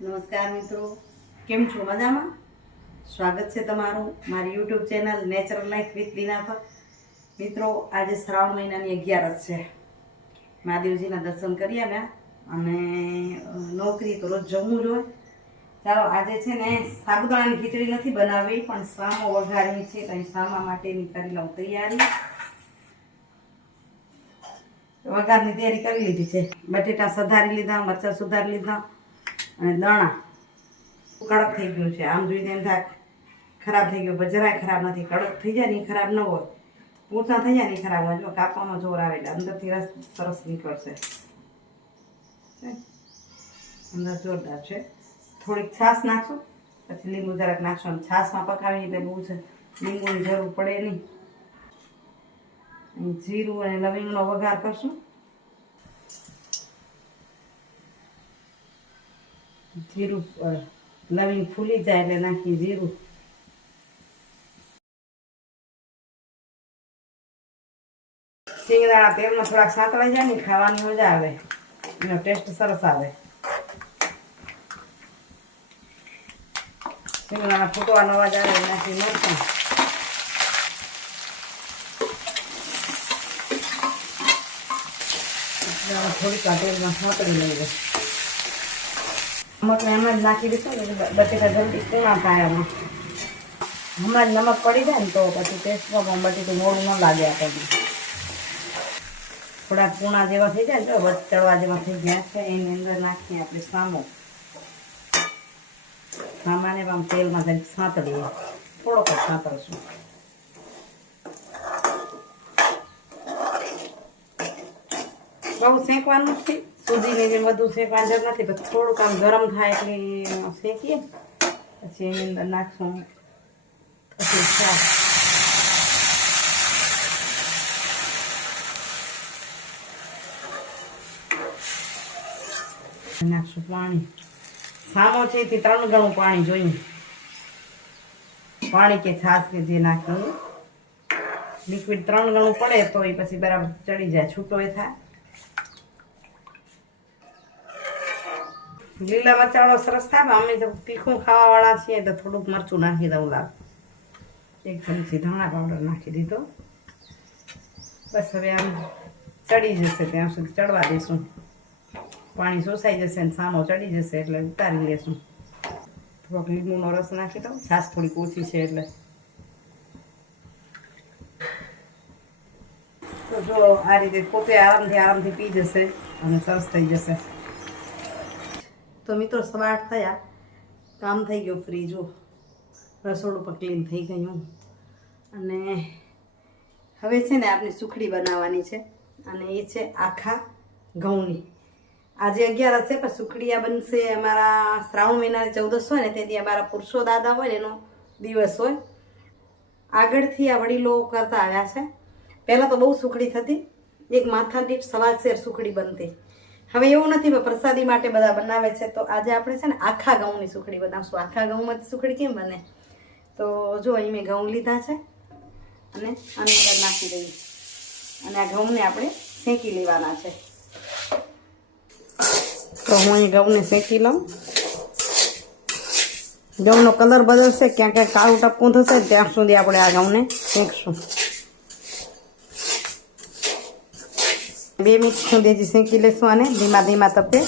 નમસ્કાર મિત્રો. કેમ છો મજામાં? સ્વાગત છે તમારું મારી YouTube channel natural life with Leena પર. મિત્રો, આજે શ્રાવણ મહિનાની અગિયારસ છે. મહાદેવજીના દર્શન કરી આવ્યા અને નોકરી તો રોજ જમવું જોઈએ ચાલો, આજે છે ને સાબુદાણાની ખીચડી નથી બનાવવી પણ સામો વઘારવી છે, તો સામા માટેની કરી લઉં તૈયારી. વઘારની તૈયારી કરી લીધી છે. બટેટા સુધારી લીધા, મરચાં સુધારી લીધા અને દાણા. કડક થઈ ગયું છે. આમ જોઈને એમ થાય ખરાબ થઈ ગયો. પણ જરાય ખરાબ નથી. કડક થઈ જાય ને ખરાબ ન હોય. પૂછા થઈ જાય ને ખરાબ હોય. જો કાપવાનો જોર આવે એટલે અંદરથી રસ સરસ નીકળશે. અંદર જોરદાર છે. થોડીક છાશ નાખશો. પછી લીંબુ જરાક નાખશું. અને છાશમાં પકાવી એટલે બહુ છે લીંબુની જરૂર પડે નહીં. જીરું અને લવિંગનો વઘાર કરશું. જીરું લવિંગ ફૂલી જાય એટલે નાખી જીરું. સિંગદાણા તેલમાં થોડાક સાંતળાઈ જાય ને ખાવાની મજા આવે. એનો ટેસ્ટ સરસ આવે. સિંગદાણા ફૂટવાનો અવાજ આવે નાખી એટલે થોડીક આ તેલમાં સાંતળી લઈએ નમક એમાં જ નાખી દઈશું ને બટેટા જલ્દી કૂણા થાય એમાં હમણાં જ નમક પડી જાય ને તો પછી ટેસ્ટમાં પણ બટેટું મોડું ન લાગે આપણને. થોડા કૂણા જેવા થઈ જાય ને જો ચડવા જેવા થઈ ગયા છે એની અંદર નાખીએ આપણે સામો. સામાને પણ તેલમાં જઈને સાંતળીએ. થોડોક સાંતળશું. બહુ શેકવાનું નથી સુધીને જેમ વધુ શેકવાની જરૂર નથી પછી થોડુંક આમ ગરમ થાય એટલે શેકીએ. પછી એની અંદર નાખશું પછી શાક. નાખશું પાણી. સામો છે એથી ત્રણ ગણું પાણી જોઈએ પાણી કે છાશ કે જે નાખીએ. લિક્વિડ ત્રણ ગણું પડે તો એ પછી બરાબર ચડી જાય, છૂટો એ થાય. લીલા મરચાળો સરસ થાય પણ અમે તો તીખું ખાવાવાળા છીએ તો થોડુંક મરચું નાખી દઉં લાલ એક ચમચી ધાણા પાવડર નાખી દીધો. બસ હવે આમ ચડી જશે ત્યાં સુધી ચડવા દઈશું પાણી શોષાઈ જશે ને સામો ચડી જશે એટલે ઉતારી લેશું. થોડોક લીંબુનો રસ નાખી દઉં. છાશ થોડીક ઓછી છે એટલે. તો જો આ રીતે પોતે આરામથી આરામથી પી જશે અને સરસ થઈ જશે. તો મિત્રો સવાર થયા. કામ થઈ ગયું ફ્રી જો. રસોડું પણ ક્લીન થઈ ગયું. અને હવે છે ને આપણે સુખડી બનાવવાની છે. અને એ છે આખા ઘઉંની. આજે અગિયાર હશે, પણ સુખડીયા બનશે અમારા શ્રાવણ મહિનાની ચૌદસ હોય ને, તેથી અમારા પુરુષો દાદા હોય એનો દિવસ હોય. આગળથી આ વડીલો કરતા આવ્યા છે. પહેલાં તો બહુ સુખડી થતી. એક માથા દીઠ સવા શેર સુખડી બનતી. હવે એવું નથી પ્રસાદી માટે બધા બનાવે છે. તો આજે આપણે છે ને આખા ઘઉંની સુખડી બનાવશું. આખા ઘઉંમાંથી સુખડી કેમ બને? તો જો અહીં મેં ઘઉં લીધા છે અને આની અંદર નાખી દઈએ. અને આ ઘઉંને આપણે શેકી લેવાના છે. તો હું અહીં ઘઉંને શેકી લઉં. ઘઉંનો કલર બદલશે ક્યાં ક્યાંક કાળું ટપકું થશે, ત્યાં સુધી આપણે આ ઘઉંને શેકશું. બે મિનિટ સુધી હજી શેકી લઈશું અને ધીમા ધીમા તપે.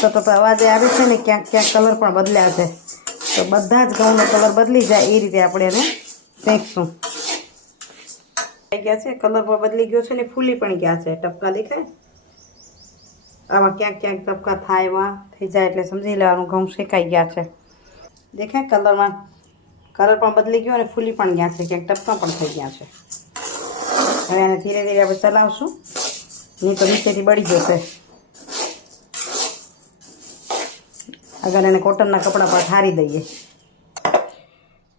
તો અવાજે આવે છે ને, ક્યાંક ક્યાંક કલર પણ બદલ્યા છે. તો બધા જ ઘઉંનો કલર બદલી જાય એ રીતે આપણે એને શેકશું. ગયા છે, કલર પણ બદલી ગયો છે ને, ફૂલી પણ ગયા છે. ટપકા દેખાય? આમાં ક્યાંક ક્યાંક ટપકા થાય એમાં થઈ જાય એટલે સમજી લેવાનું, ઘઉં શેકાઈ ગયા છે. દેખાય કલરમાં? કલર પણ બદલી ગયો અને ફૂલી પણ ગયા છે, ક્યાંક ટપકા પણ થઈ ગયા છે. હવે આને ધીરે ધીરે આપણે ચલાવશું. નહીં તો નીચેથી બળી જશે. આગળ એને કોટનના કપડાં પર ઠારી દઈએ.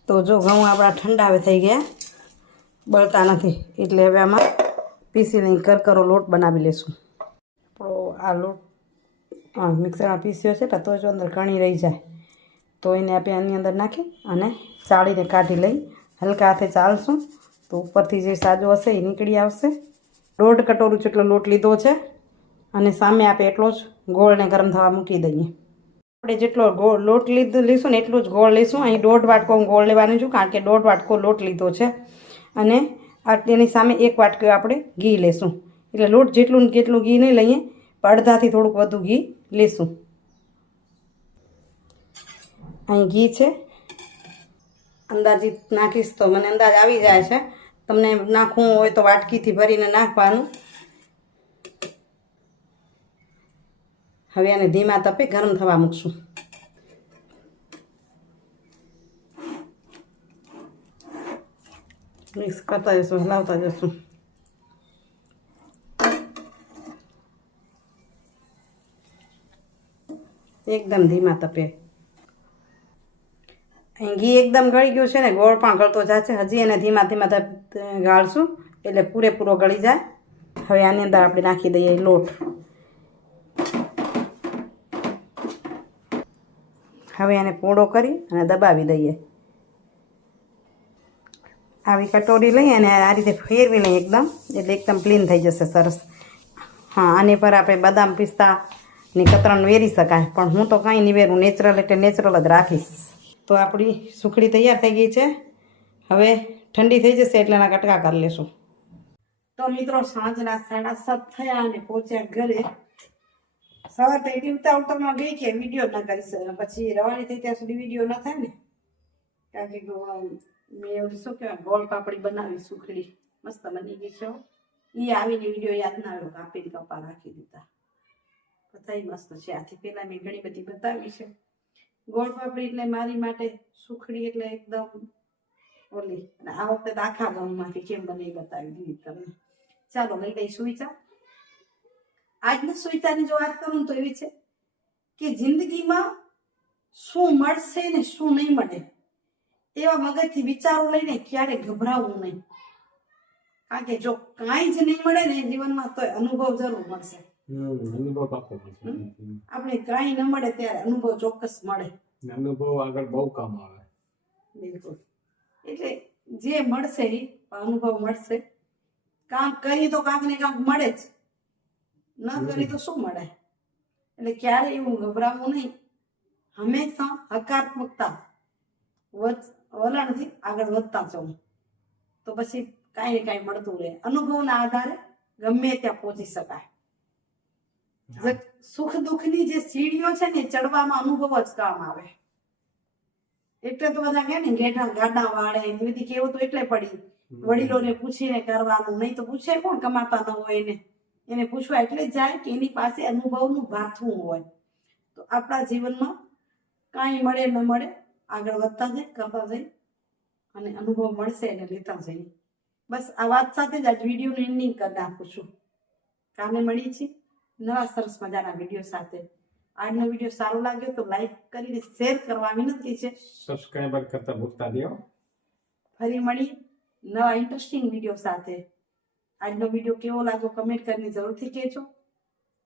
તો જો ઘઉં આપણા ઠંડા હવે થઈ ગયા. બળતા નથી. એટલે હવે આમાં પીસી લઈને કરકરો લોટ બનાવી લેશું. આપણો આ લોટ મિક્સરમાં પીસ્યો છે તો જો અંદર કણી રહી જાય. તો એને આપણે આની અંદર નાખી અને ચાળીને કાઢી લઈ હલકા હાથે ચાલશું. તો ઉપરથી જે સાજો હશે એ નીકળી આવશે. દોઢ કટોરું જેટલો લોટ લીધો છે અને સામે આપે એટલો જ ગોળને ગરમ થવા મૂકી દઈએ. આપણે જેટલો ગોળ લોટ લીધો લઈશું ને એટલું જ ગોળ લઈશું અહીં દોઢ વાટકો હું ગોળ લેવાની છું કારણ કે દોઢ વાટકો લોટ લીધો છે. અને તેની સામે એક વાટકો આપણે ઘી લેશું. એટલે લોટ જેટલું કેટલું ઘી નહીં લઈએ, પણ અડધાથી થોડુંક વધુ ઘી લેશું. અહીં ઘી છે. અંદાજિત નાખીશ તો મને અંદાજ આવી જાય છે. તમને નાખવું હોય તો વાટકીથી ભરીને નાખવાનું. હવે આને ધીમા તપે ગરમ થવા મૂકશું. મિક્સ કરતા જશું, હલાવતા જશું. એકદમ ધીમા તપે. ઘી એકદમ ગળી ગયું છે ને, ગોળ પણ ગળતો જાય છે. હજી એને ધીમા ધીમા ગાળશું, એટલે પૂરેપૂરો ગળી જાય. હવે આની અંદર આપણે નાખી દઈએ લોટ. હવે એને પોળો કરી અને દબાવી દઈએ. આવી કટોરી લઈ અને આ રીતે ફેરવી લઈએ એકદમ, એટલે એકદમ ક્લીન થઈ જશે સરસ. હા, આની પર આપણે બદામ પિસ્તાની કતરણ વેરી શકાય, પણ હું તો કાંઈ નહીં વેરું નેચરલ એટલે નેચરલ જ રાખીશ. તો આપણી સુખડી તૈયાર થઈ ગઈ છે. હવે ઠંડી થઈ જશે એટલે એના કટકા કરી લેશું. તો મિત્રો સાંજના સાડા સાત થયા અને પહોંચ્યા ઘરે. સવાર તો એટલી ઉતાવળમાં ગઈ કે વીડિયો ના કરી પછી રવાની થઈ ત્યાં સુધી વીડિયો ન થાય ને. કારણ કે મેં શું કહેવાય, ગોળ પાપડી બનાવી સુખડી. મસ્ત બની ગઈ છે એ આવીને વીડિયો યાદ ના આવ્યો કાપીને કપા રાખી દીધા. બધાય મસ્ત છે. આથી પહેલાં મેં ઘણી બધી બતાવી છે. ગોળ પાપડી એટલે મારી માટે સુખડી એટલે એકદમ ઓલી. અને આ વખતે આખા ગામમાંથી કેમ બને બતાવી દીધી તમને. ચાલો, લઈ લઈ સુવિચા આજના સુવિચાની જો વાત કરું તો એવી છે કે જિંદગીમાં શું મળશે ને શું નહીં મળે, એવા મગજથી વિચારો લઈને ક્યારે ગભરાવું નહીં. કારણ કે જો કાંઈ જ નહીં મળે ને જીવનમાં તો અનુભવ જરૂર મળશે. આપણે કાંઈ ન મળે ત્યારે અનુભવ ચોક્કસ મળે. અનુભવ આગળ બહુ કામ આવે. બિલકુલ. એટલે જે મળશે એ અનુભવ મળશે. કામ કરી તો કાંક ને કાંક મળે જ. ન કરી તો શું મળે? એટલે ક્યારે એવું ગભરાવું નહીં. હંમેશા હકારાત્મકતા વલણથી આગળ વધતા જવું. તો પછી કાંઈ ને કાંઈ મળતું રહે. અનુભવના આધારે ગમે ત્યાં પહોંચી શકાય. સુખ દુઃખની જે સીડીઓ છે ને એ ચડવામાં અનુભવ જ કામ આવે. એટલે તો બધા કે ને ગેઠા ગાડા વાળે. એવી બધી કહેવતો એટલે પડી. વડીલોને પૂછીને કરવાનું નહીં તો પૂછે કોણ કમાતા ન હોય એને. એને પૂછવા એટલે જ જાય કે એની પાસે અનુભવનું ભાથું હોય. તો આપણા જીવનમાં કાંઈ મળે ન મળે આગળ વધતા જાય કરતા જઈએ અને અનુભવ મળશે એને લેતા જઈએ બસ આ વાત સાથે જ આજ વિડીયોનું એન્ડિંગ કરી નાખું છું. કામે મળીએ છીએ. નવા સરસ મજાના વીડિયો સાથે. આજનો વીડિયો સારો લાગ્યો તો લાઈક કરીને શેર કરવા વિનંતી છે. સબસ્ક્રાઈબર કરતા ભૂલતા દેવો ફરી મળી નવા ઇન્ટરેસ્ટિંગ વીડિયો સાથે. આજનો વીડિયો કેવો લાગ્યો કમેન્ટ કરીને જરૂરથી કહેજો.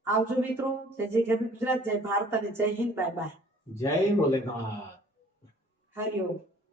આવજો મિત્રો જય જય ગરવી ગુજરાત જય ભારત અને જય હિન્દ બાય બાય. જય ભોલેનાથ હરિઓમ